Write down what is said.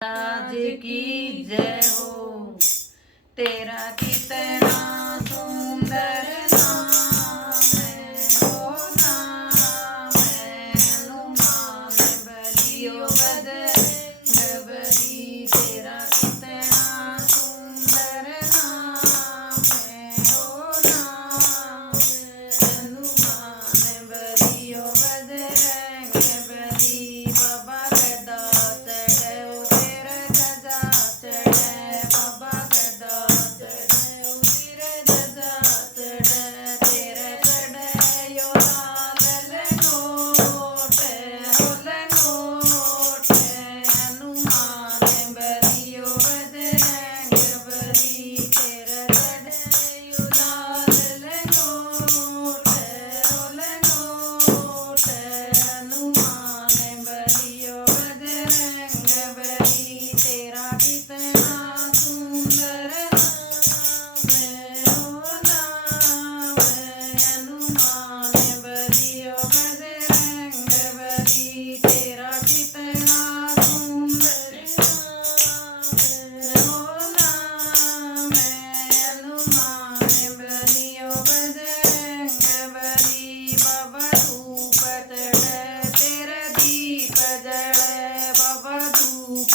राज की जय हो। तेरा कितना सुंदर नाम है, ओ नाम है हनुमान बलियो बजरंग बली। तेरा कितना सुंदर नाम है, ओ नाम हनुमान बलियो बजरंग बली। बाबा गदा चढ़ो तेरे गदा चढ़े, बाबा गदा चढ़ो तेरे गदा चढ़े। तेरे चढ़े यो लाल लंगोट हो लंगोट, हनुमान बलियो बजरंग बली। तेरे चढ़े यो लाल लंगोट हो लंगोट, हनुमान बलियो बजरंग बली। तेरा कितना सुंदर नाम है, ओ नाम है हनुमान बलियो बजरंग बली। तेरा कितना सुंदर नाम है, ओ नाम है हनुमान बलियो बजरंग बली। बाबा धूप चढ़े तेरा दीप जले, बाबा धूप